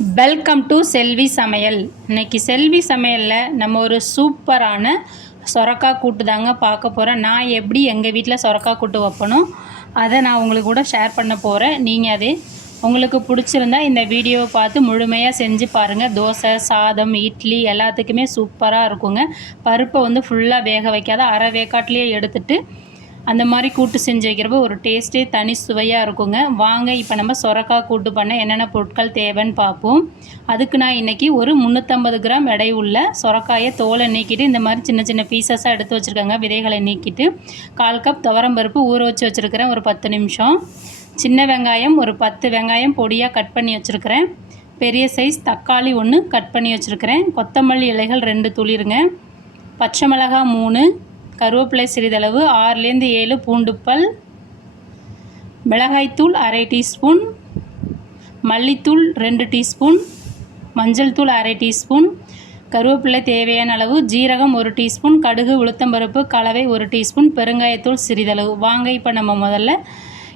Welcome to செல்வி சமையல் இன்னைக்கு செல்வி சமையலில் நம்ம ஒரு சூப்பரான சொரக்காய் கூட்டு தாங்க பார்க்க போகிறேன் நான் எப்படி எங்கள் வீட்டில் சொரக்காய் கூட்டு வைப்பனோ அதை நான் உங்களுக்கு கூட ஷேர் பண்ண போகிறேன் நீங்கள் அது உங்களுக்கு பிடிச்சிருந்தா இந்த வீடியோவை பார்த்து முழுமையாக செஞ்சு பாருங்கள் தோசை சாதம் இட்லி எல்லாத்துக்குமே சூப்பராக இருக்குங்க. பருப்பை வந்து ஃபுல்லாக வேக வைக்காத அரை வேக்காட்லேயே எடுத்துகிட்டு அந்த மாதிரி கூட்டு செஞ்சு வைக்கிறப்ப ஒரு டேஸ்ட்டே தனி சுவையாக இருக்குங்க. வாங்க இப்போ நம்ம சொரக்காய் கூட்டு பண்ண என்னென்ன பொருட்கள் தேவைன்னு பார்ப்போம். அதுக்கு நான் இன்றைக்கி ஒரு முந்நூற்றம்பது கிராம் எடை உள்ள சொரக்காயை தோலை நீக்கிட்டு இந்த மாதிரி சின்ன சின்ன பீசஸாக எடுத்து வச்சுருக்கேங்க. விதைகளை நீக்கிட்டு கால் கப் துவரம்பருப்பு ஊற வச்சு வச்சுருக்கிறேன். ஒரு பத்து நிமிஷம். சின்ன வெங்காயம் ஒரு பத்து வெங்காயம் பொடியாக கட் பண்ணி வச்சுருக்கிறேன். பெரிய சைஸ் தக்காளி ஒன்று கட் பண்ணி வச்சுருக்கிறேன். கொத்தமல்லி இலைகள் ரெண்டு துளிருங்க. பச்சை மிளகாய் மூணு கருவேப்பிலை சிறிதளவு ஆறுலேருந்து ஏழு பூண்டுப்பல் மிளகாய்த்தூள் அரை டீஸ்பூன் மல்லித்தூள் ரெண்டு டீஸ்பூன் மஞ்சள் தூள் அரை டீஸ்பூன் கருவேப்பிலை தேவையான அளவு ஜீரகம் ஒரு டீஸ்பூன் கடுகு உளுத்தம்பருப்பு கலவை ஒரு டீஸ்பூன் பெருங்காயத்தூள் சிறிதளவு. வாங்க இப்போ நம்ம முதல்ல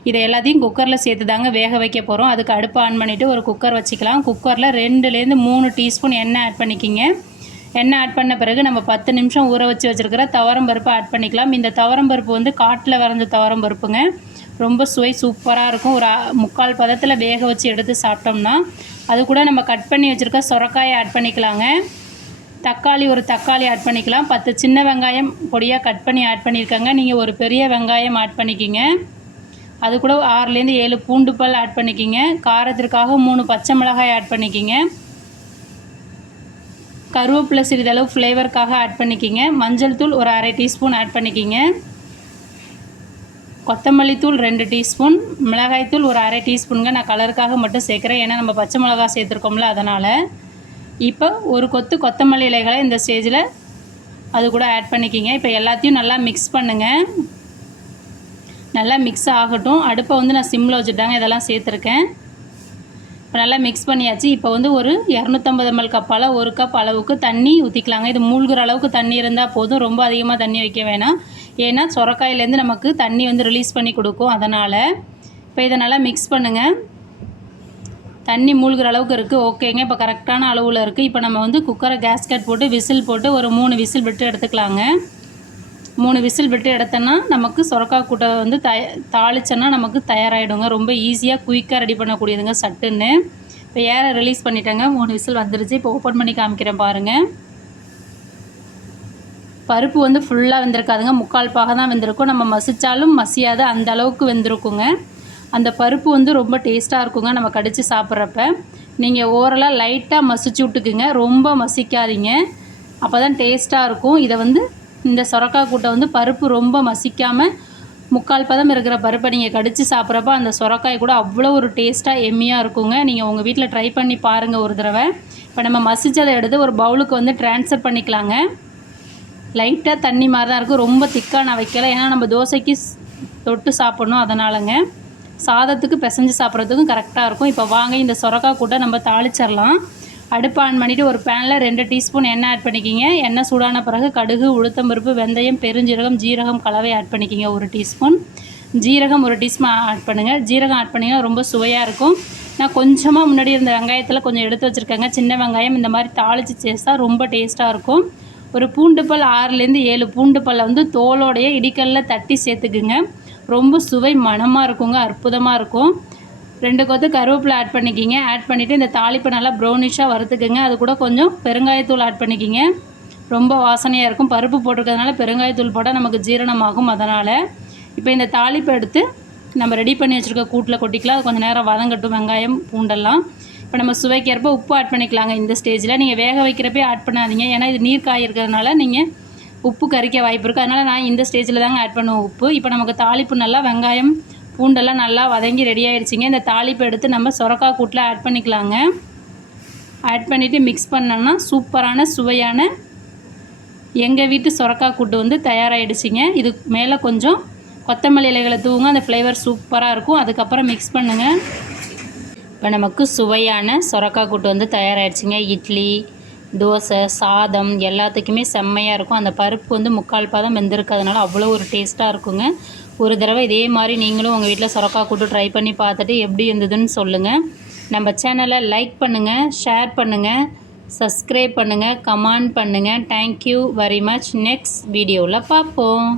இதை எல்லாத்தையும் குக்கரில் சேர்த்து தாங்க வேக வைக்க போகிறோம் அதுக்கு அடுப்பு ஆன் பண்ணிவிட்டு ஒரு குக்கர் வச்சுக்கலாம். குக்கரில் ரெண்டுலேருந்து மூணு டீஸ்பூன் எண்ணெய் ஆட் பண்ணிக்கிங்க. எண்ணெய் ஆட் பண்ண பிறகு நம்ம பத்து நிமிஷம் ஊற வச்சு வச்சுருக்கிற துவரம் பருப்பு ஆட் பண்ணிக்கலாம். இந்த துவரம் பருப்பு வந்து காட்டில் வரைஞ்ச துவரம்பருப்புங்க ரொம்ப சுவை சூப்பராக இருக்கும். ஒரு முக்கால் பதத்தில் வேக வச்சு எடுத்து சாப்பிட்டோம்னா அது கூட நம்ம கட் பண்ணி வச்சுருக்க சுரக்காயை ஆட் பண்ணிக்கலாங்க. தக்காளி ஒரு தக்காளி ஆட் பண்ணிக்கலாம். பத்து சின்ன வெங்காயம் பொடியாக கட் பண்ணி ஆட் பண்ணியிருக்காங்க நீங்கள் ஒரு பெரிய வெங்காயம் ஆட் பண்ணிக்கிங்க. அது கூட ஆறுலேருந்து ஏழு பூண்டு பல் ஆட் பண்ணிக்கிங்க. காரத்திற்காக மூணு பச்சை மிளகாய் ஆட் பண்ணிக்கிங்க. கருவேப்பிலை சிறிதளவு ஃப்ளேவருக்காக ஆட் பண்ணிக்கிங்க. மஞ்சள் தூள் ஒரு அரை டீஸ்பூன் ஆட் பண்ணிக்கிங்க. கொத்தமல்லி தூள் ரெண்டு டீஸ்பூன் மிளகாய்த்தூள் ஒரு அரை டீஸ்பூனுங்க நான் கலருக்காக மட்டும் சேர்க்குறேன். ஏன்னா நம்ம பச்சை மிளகா சேர்த்துருக்கோம்ல அதனால். இப்போ ஒரு கொத்து கொத்தமல்லி இலைகளை இந்த ஸ்டேஜில் அது கூட ஆட் பண்ணிக்கிங்க. இப்போ எல்லாத்தையும் நல்லா மிக்ஸ் பண்ணுங்கள் நல்லா மிக்ஸ் ஆகட்டும். அடுப்பை வந்து நான் சிம்மில் வச்சுட்டாங்க இதெல்லாம் சேர்த்துருக்கேன். இப்போ நல்லா மிக்ஸ் பண்ணியாச்சு. இப்போ வந்து ஒரு இரநூத்தம்பது எம்எல் கப்பால் ஒரு கப் அளவுக்கு தண்ணி ஊற்றிக்கலாங்க இது மூழ்கிற அளவுக்கு தண்ணி இருந்தால் போதும். ரொம்ப அதிகமாக தண்ணி வைக்க வேணாம். ஏன்னா சொரக்காயிலேருந்து நமக்கு தண்ணி வந்து ரிலீஸ் பண்ணி கொடுக்கும். அதனால் இப்போ இதை நல்லா மிக்ஸ் பண்ணுங்கள் தண்ணி மூழ்கிற அளவுக்கு இருக்குது ஓகேங்க. இப்போ கரெக்டான அளவில் இருக்குது இப்போ நம்ம வந்து குக்கரை கேஸ்கட் போட்டு விசில் போட்டு ஒரு மூணு விசில் விட்டு எடுத்துக்கலாங்க. மூணு விசில் விட்டு எடுத்தோன்னா நமக்கு சொரக்காய் கூட்டை வந்து தய தாளிச்சோன்னா நமக்கு தயாராகிடுங்க ரொம்ப ஈஸியாக குயிக்காக ரெடி பண்ணக்கூடியதுங்க சட்டுன்னு. இப்போ ஏரை ரிலீஸ் பண்ணிட்டேங்க. மூணு விசில் வந்துருச்சு. இப்போ ஓப்பன் பண்ணி காமிக்கிறேன் பாருங்கள் பருப்பு வந்து ஃபுல்லாக வெந்திருக்காதுங்க. முக்கால் பாக தான் வெந்திருக்கும். நம்ம மசித்தாலும் மசியாது அந்த அளவுக்கு வெந்திருக்குங்க. அந்த பருப்பு வந்து ரொம்ப டேஸ்ட்டாக இருக்குங்க. நம்ம கடித்து சாப்பிட்றப்ப. நீங்கள் ஓரலாக லைட்டாக மசிச்சு விட்டுக்குங்க. ரொம்ப மசிக்காதீங்க. அப்போ தான் டேஸ்ட்டாக இருக்கும். இதை வந்து இந்த சொரக்காய் கூட்டை வந்து பருப்பு ரொம்ப மசிக்காமல் முக்கால் பதம் இருக்கிற பருப்பை நீங்கள் கடித்து சாப்பிட்றப்ப அந்த சொரக்காய் கூட அவ்வளோ ஒரு டேஸ்ட்டாக எம்மியாக இருக்குங்க. நீங்கள் உங்கள் வீட்டில் ட்ரை பண்ணி பாருங்கள் ஒரு தடவை. இப்போ நம்ம மசிச்சதை எடுத்து ஒரு பவுலுக்கு வந்து ட்ரான்ஸ்ஃபர் பண்ணிக்கலாங்க. லைட்டாக தண்ணி மாதிரி தான் இருக்கும். ரொம்ப திக்காக நான் வைக்கல. ஏன்னா நம்ம தோசைக்கு தொட்டு சாப்பிட்ணும் அதனாலங்க. சாதத்துக்கு பிசைஞ்சு சாப்பிட்றதுக்கும் கரெக்டாக இருக்கும். இப்போ வாங்க இந்த சொரக்காய் கூட்ட நம்ம தாளிச்சிடலாம். அடுப்பு ஆன் பண்ணிவிட்டு ஒரு பேனில் ரெண்டு டீஸ்பூன் எண்ணெய் ஆட் பண்ணிக்கிங்க. எண்ணெய் சூடான பிறகு கடுகு உளுத்தம்பருப்பு வெந்தயம் பெருஞ்சீரகம் ஜீரகம் கலவை ஆட் பண்ணிக்கிங்க ஒரு டீஸ்பூன் ஜீரகம் ஒரு டீஸ்பூன் ஆட் பண்ணுங்கள் ஜீரகம் ஆட் பண்ணிங்கன்னா ரொம்ப சுவையாக இருக்கும். நான் கொஞ்சமாக முன்னாடி இருந்த வெங்காயத்தில் கொஞ்சம் எடுத்து வச்சுருக்கேங்க. சின்ன வெங்காயம் இந்த மாதிரி தாளித்து சேர்த்தா ரொம்ப டேஸ்ட்டாக இருக்கும். ஒரு பூண்டு பல் ஆறுலேருந்து ஏழு பூண்டு பல்லை வந்து தோலோடைய இடிக்கல்ல தட்டி சேர்த்துக்குங்க. ரொம்ப சுவை மணமாக இருக்குங்க அற்புதமாக இருக்கும். ரெண்டு கொத்து கருவேப்பிலை ஆட் பண்ணிக்கிங்க. ஆட் பண்ணிவிட்டு இந்த தாளிப்பை நல்லா ப்ரௌனிஷாக வறுத்துக்குங்க. அது கூட கொஞ்சம் பெருங்காயத்தூள் ஆட் பண்ணிக்கிங்க. ரொம்ப வாசனையாக இருக்கும். பருப்பு போட்டிருக்கிறதுனால பெருங்காயத்தூள் போட்டால் நமக்கு ஜீரணமாகும் அதனால். இப்போ இந்த தாளிப்பை எடுத்து நம்ம ரெடி பண்ணி வச்சுருக்க கூட்டில் கொட்டிக்கலாம். அது கொஞ்சம் நேரம் வதங்கட்டும் வெங்காயம் பூண்டெல்லாம். இப்போ நம்ம சுவைக்கிறப்ப உப்பு ஆட் பண்ணிக்கலாங்க இந்த ஸ்டேஜில் நீங்கள் வேக வைக்கிறப்பே ஆட் பண்ணாதீங்க. ஏன்னா இது நீர் காய் இருக்கிறதுனால நீங்கள் உப்பு கறிக்க வாய்ப்பு இருக்குது அதனால் நான் இந்த ஸ்டேஜில் தாங்க ஆட் பண்ணுவேன் உப்பு. இப்போ நமக்கு தாளிப்பு நல்லா வெங்காயம் பூண்டெல்லாம் நல்லா வதங்கி ரெடி ஆகிடுச்சிங்க இந்த தாளிப்பு எடுத்து நம்ம சொரக்கா கூட்டில் ஆட் பண்ணிக்கலாங்க. ஆட் பண்ணிவிட்டு மிக்ஸ் பண்ணோம்னா சூப்பரான சுவையான எங்கள் வீட்டு சொரக்காய் கூட்டு வந்து தயாராகிடுச்சிங்க இது மேலே கொஞ்சம் கொத்தமல்லி இலைகளை தூங்க அந்த ஃப்ளேவர் சூப்பராக இருக்கும். அதுக்கப்புறம் மிக்ஸ் பண்ணுங்கள் இப்போ நமக்கு சுவையான சொரக்கா கூட்டு வந்து தயாராகிடுச்சிங்க இட்லி தோசை சாதம் எல்லாத்துக்குமே செம்மையாக இருக்கும். அந்த பருப்பு வந்து முக்கால் பாதம் வெந்திருக்கிறதுனால அவ்வளோ ஒரு டேஸ்ட்டாக இருக்குங்க. ஒரு தடவை இதே மாதிரி நீங்களும் உங்கள் வீட்டில் சொரக்காய் கூட்டு ட்ரை பண்ணி பார்த்துட்டு எப்படி இருந்ததுன்னு சொல்லுங்கள் நம்ம சேனலை லைக் பண்ணுங்கள் ஷேர் பண்ணுங்கள் சப்ஸ்கிரைப் பண்ணுங்கள் கமெண்ட் பண்ணுங்கள் தேங்க்யூ வெரி மச் நெக்ஸ்ட் வீடியோவில் பார்ப்போம்.